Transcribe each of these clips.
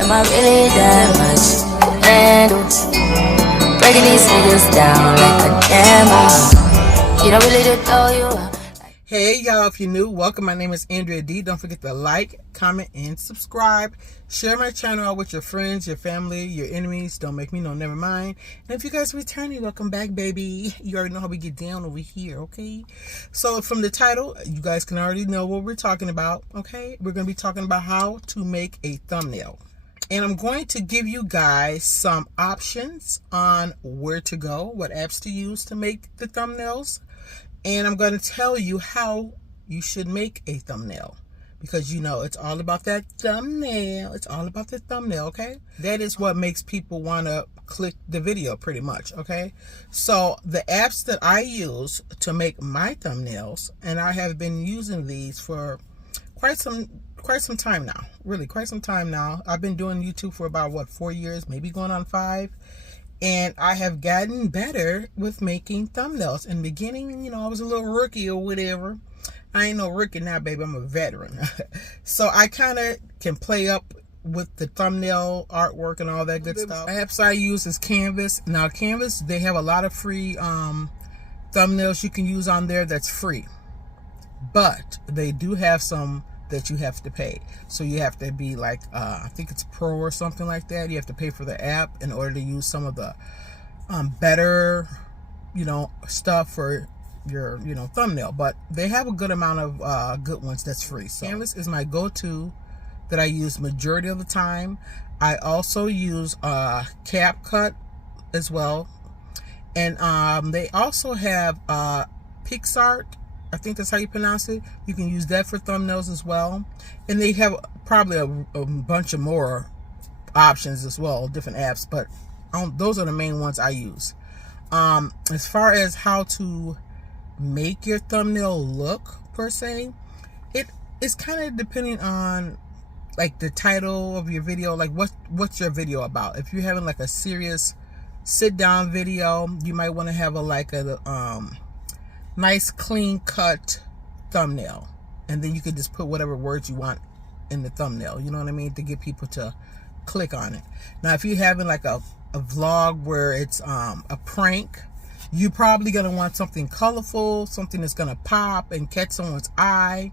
Am I really that much? And breaking these niggas down like a camera. You don't really just know you. Hey y'all, if you're new, welcome. My name is Andrea D. Don't forget to like, comment, and subscribe. Share my channel out with your friends, your family, your enemies. Don't make me know, never mind. And if you guys are returning, welcome back, baby. You already know how we get down over here, okay? So from the title, you guys can already know what we're talking about, okay? We're going to be talking about how to make a thumbnail. And I'm going to give you guys some options on where to go, what apps to use to make the thumbnails. And I'm going to tell you how you should make a thumbnail. Because, you know, it's all about that thumbnail. It's all about the thumbnail, okay? That is what makes people want to click the video, pretty much, okay? So, the apps that I use to make my thumbnails, and I have been using these for quite some time now. Really, quite some time now. I've been doing YouTube for about, 4 years? Maybe going on 5. And I have gotten better with making thumbnails. In the beginning, you know, I was a little rookie or whatever. I ain't no rookie now, baby. I'm a veteran. So I kind of can play up with the thumbnail artwork and all that good stuff. The apps I use is Canvas. Now, Canvas, they have a lot of free thumbnails you can use on there that's free. But they do have some that you have to pay. So you have to be like, I think it's Pro or something like that. You have to pay for the app in order to use some of the better, you know, stuff for your, you know, thumbnail. But they have a good amount of good ones that's free. So Canvas is my go-to that I use majority of the time. I also use CAPCUT as well. And they also have PICSART. I think that's how you pronounce it. You can use that for thumbnails as well. And they have probably a bunch of more options as well, different apps. But those are the main ones I use. As far as how to make your thumbnail look, per se, it's kind of depending on like the title of your video. Like what's your video about? If you're having like a serious sit-down video, you might want to have a nice clean cut thumbnail, and then you can just put whatever words you want in the thumbnail, you know what I mean, to get people to click on it. Now if you're having like a vlog where it's a prank, you're probably going to want something colorful, something that's going to pop and catch someone's eye.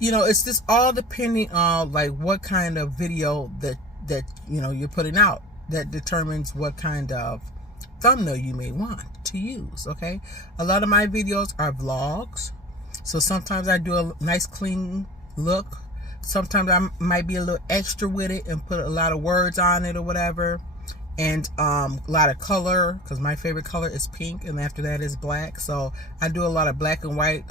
You know, it's just all depending on like what kind of video that you know you're putting out. That determines what kind of thumbnail you may want to use, okay? A lot of my videos are vlogs, so sometimes I do a nice clean look. Sometimes I might be a little extra with it and put a lot of words on it or whatever, and a lot of color, because my favorite color is pink, and after that is black. So I do a lot of black and white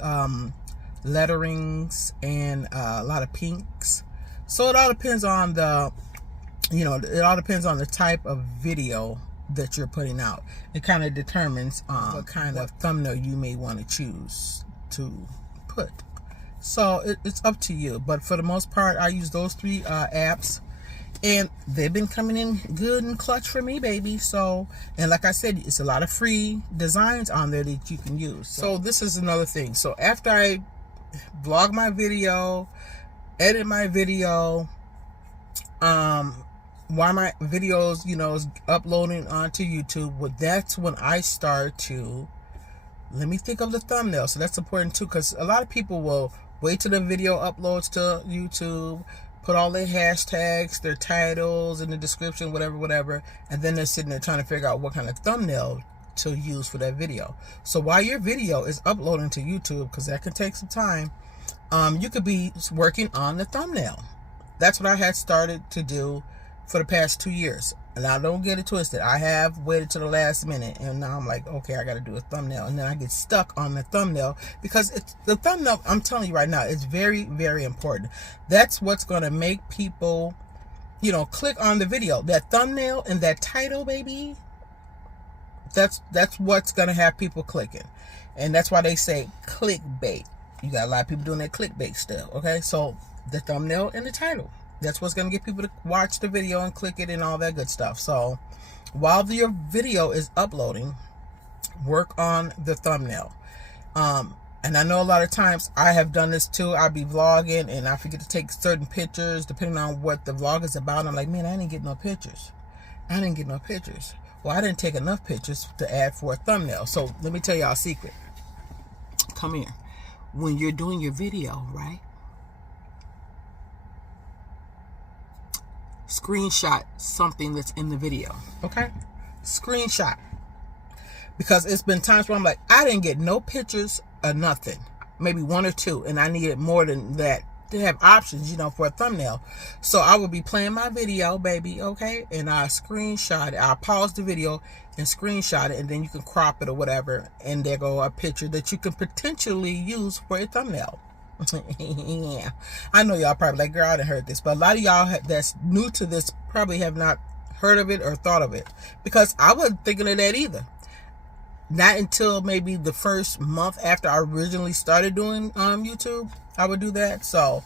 letterings and a lot of pinks. So it all depends on the, you know, it all depends on the type of video that you're putting out. It kind of determines what kind of thumbnail you may want to choose to put. So it's up to you. But for the most part, I use those 3 apps, and they've been coming in good and clutch for me, baby. So, and like I said, it's a lot of free designs on there that you can use. So this is another thing. So after I vlog my video, edit my video, while my videos, you know, is uploading onto YouTube, well, that's when I start to, let me think of the thumbnail. So that's important too, because a lot of people will wait till the video uploads to YouTube, put all their hashtags, their titles in the description, whatever, and then they're sitting there trying to figure out what kind of thumbnail to use for that video. So while your video is uploading to YouTube, because that can take some time, you could be working on the thumbnail. That's what I had started to do for the past 2 years. And I don't get it twisted. I have waited to the last minute, and now I'm like, okay, I got to do a thumbnail. And then I get stuck on the thumbnail, because it's the thumbnail, I'm telling you right now, it's very, very important. That's what's going to make people, you know, click on the video. That thumbnail and that title, baby, that's what's going to have people clicking. And that's why they say clickbait. You got a lot of people doing that clickbait stuff, okay? So the thumbnail and the title, that's what's going to get people to watch the video and click it and all that good stuff. So while your video is uploading, work on the thumbnail. And I know a lot of times I have done this too. I'll be vlogging and I forget to take certain pictures depending on what the vlog is about. I'm like, man, I didn't get no pictures. I didn't get no pictures. Well, I didn't take enough pictures to add for a thumbnail. So let me tell y'all a secret. Come here. When you're doing your video, right? Screenshot something that's in the video. Okay? Screenshot. Because it's been times where I'm like, I didn't get no pictures or nothing. Maybe one or two. And I needed more than that to have options, you know, for a thumbnail. So I would be playing my video, baby, okay? And I screenshot it. I'll pause the video and screenshot it. And then you can crop it or whatever. And there go a picture that you can potentially use for a thumbnail. Yeah. I know y'all probably like, girl, I done heard this. But a lot of y'all that's new to this probably have not heard of it or thought of it. Because I wasn't thinking of that either. Not until maybe the first month after I originally started doing YouTube, I would do that. So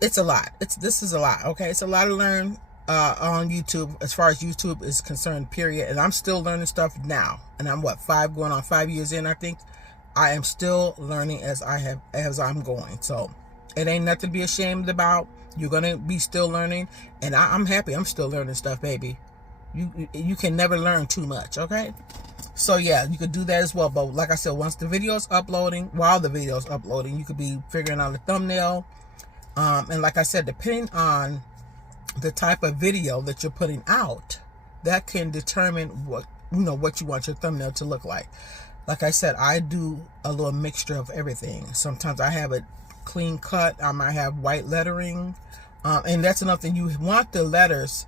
it's a lot. This is a lot. Okay, it's a lot to learn on YouTube as far as YouTube is concerned. Period. And I'm still learning stuff now. And I'm going on 5 years in. I think I am still learning as I'm going. So it ain't nothing to be ashamed about. You're gonna be still learning, and I'm happy. I'm still learning stuff, baby. You can never learn too much. Okay. So yeah, you could do that as well. But like I said, once the video is uploading, while the video is uploading, you could be figuring out the thumbnail. And like I said, depending on the type of video that you're putting out, that can determine what you want your thumbnail to look like. Like I said, I do a little mixture of everything. Sometimes I have it clean cut. I might have white lettering. And that's another thing. You want the letters.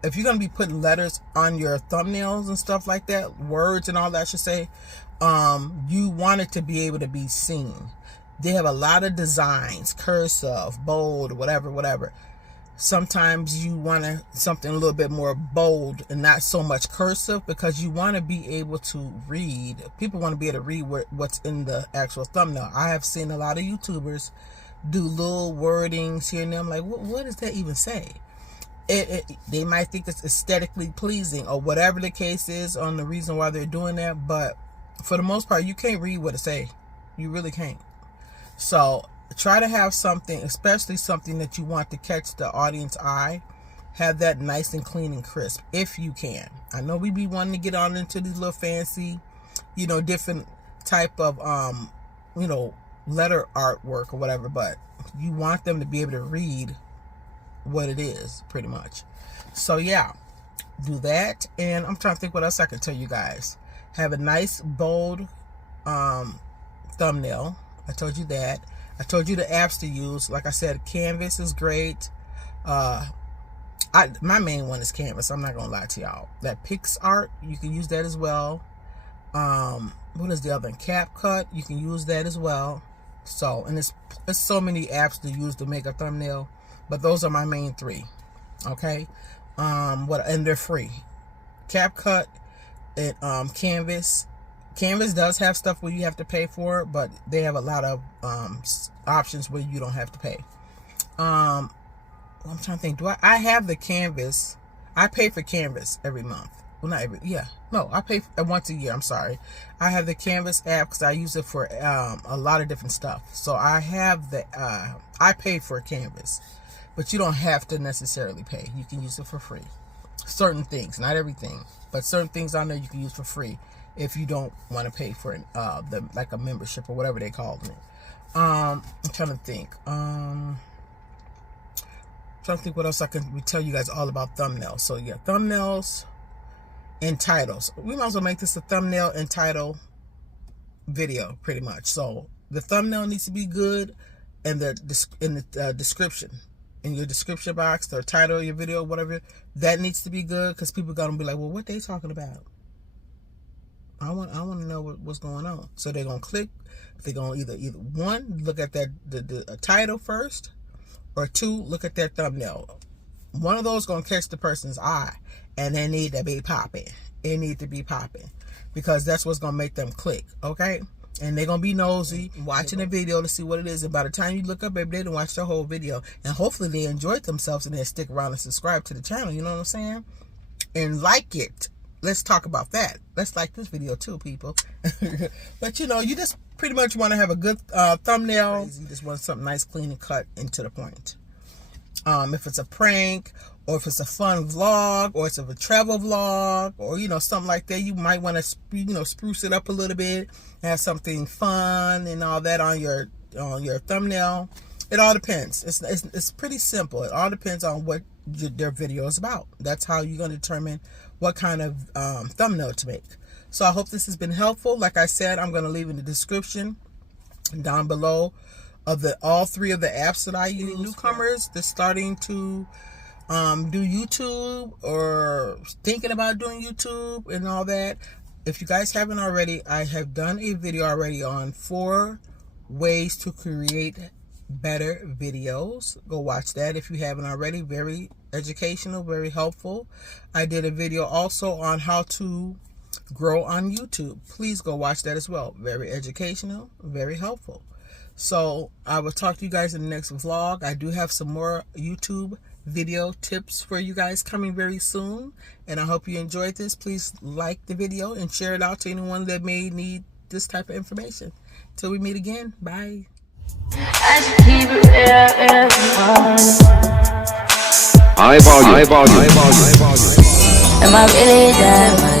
If you're going to be putting letters on your thumbnails and stuff like that, words and all that, I should say, you want it to be able to be seen. They have a lot of designs, cursive, bold, whatever. Sometimes you want something a little bit more bold and not so much cursive, because you want to be able to read. People want to be able to read what's in the actual thumbnail. I have seen a lot of YouTubers do little wordings here and there. I'm like, what does that even say? They might think it's aesthetically pleasing or whatever the case is on the reason why they're doing that, but for the most part, you can't read what it say. You really can't. So try to have something, especially something that you want to catch the audience eye, have that nice and clean and crisp if you can. I know we be wanting to get on into these little fancy, different type of letter artwork or whatever, but you want them to be able to read what it is, pretty much. So yeah, do that. And I'm trying to think what else I can tell you guys. Have a nice bold thumbnail. I told you that. I told you the apps to use. Like I said, Canvas is great. My main one is Canvas. I'm not gonna lie to y'all. That PICSART, you can use that as well. What is the other one? CAPCUT, you can use that as well. So, and it's so many apps to use to make a thumbnail. But those are my main three, okay? And they're free. CapCut and Canvas. Canvas does have stuff where you have to pay for it, but they have a lot of options where you don't have to pay. I'm trying to think. I have the Canvas. I pay for Canvas every month. Well, not every. Yeah, no, I pay once a year. I'm sorry. I have the Canvas app because I use it for a lot of different stuff. So I have I pay for Canvas. But you don't have to necessarily pay. You can use it for free. Certain things, not everything, but certain things on there you can use for free if you don't want to pay for it, like a membership or whatever they call it. I'm trying to think. What else I can tell you guys all about thumbnails. So yeah, thumbnails and titles. We might as well make this a thumbnail and title video, pretty much. So the thumbnail needs to be good, and the description. In your description box, the title of your video, whatever, that needs to be good, because people are gonna be like, well, what they talking about? I want to know what's going on. So they're gonna click. They're gonna either one, look at that the title first, or two, look at that thumbnail. One of those gonna catch the person's eye, and they need to be popping. It need to be popping, because that's what's gonna make them click. Okay. And they're going to be nosy, watching the video to see what it is. And by the time you look up, baby, they done watch the whole video. And hopefully they enjoyed themselves and they'll stick around and subscribe to the channel. You know what I'm saying? And like it. Let's talk about that. Let's like this video too, people. But you just pretty much want to have a good thumbnail. You just want something nice, clean, and cut and to the point. If it's a prank, or if it's a fun vlog, or it's a travel vlog, or something like that, you might want to spruce it up a little bit, have something fun and all that on your thumbnail. It all depends. It's pretty simple. It all depends on what their video is about. That's how you're going to determine what kind of thumbnail to make. So I hope this has been helpful. Like I said, I'm going to leave in the description down below of all 3 of the apps that I use. Newcomers that's starting to do YouTube or thinking about doing YouTube and all that. If you guys haven't already, I have done a video already on 4 ways to create better videos. Go watch that if you haven't already. Very educational, very helpful. I did a video also on how to grow on YouTube. Please go watch that as well. Very educational, very helpful. So I will talk to you guys in the next vlog. I do have some more YouTube video tips for you guys coming very soon, and I hope you enjoyed this. Please like the video and share it out to anyone that may need this type of information. Till we meet again, bye. High volume. Am I really that much?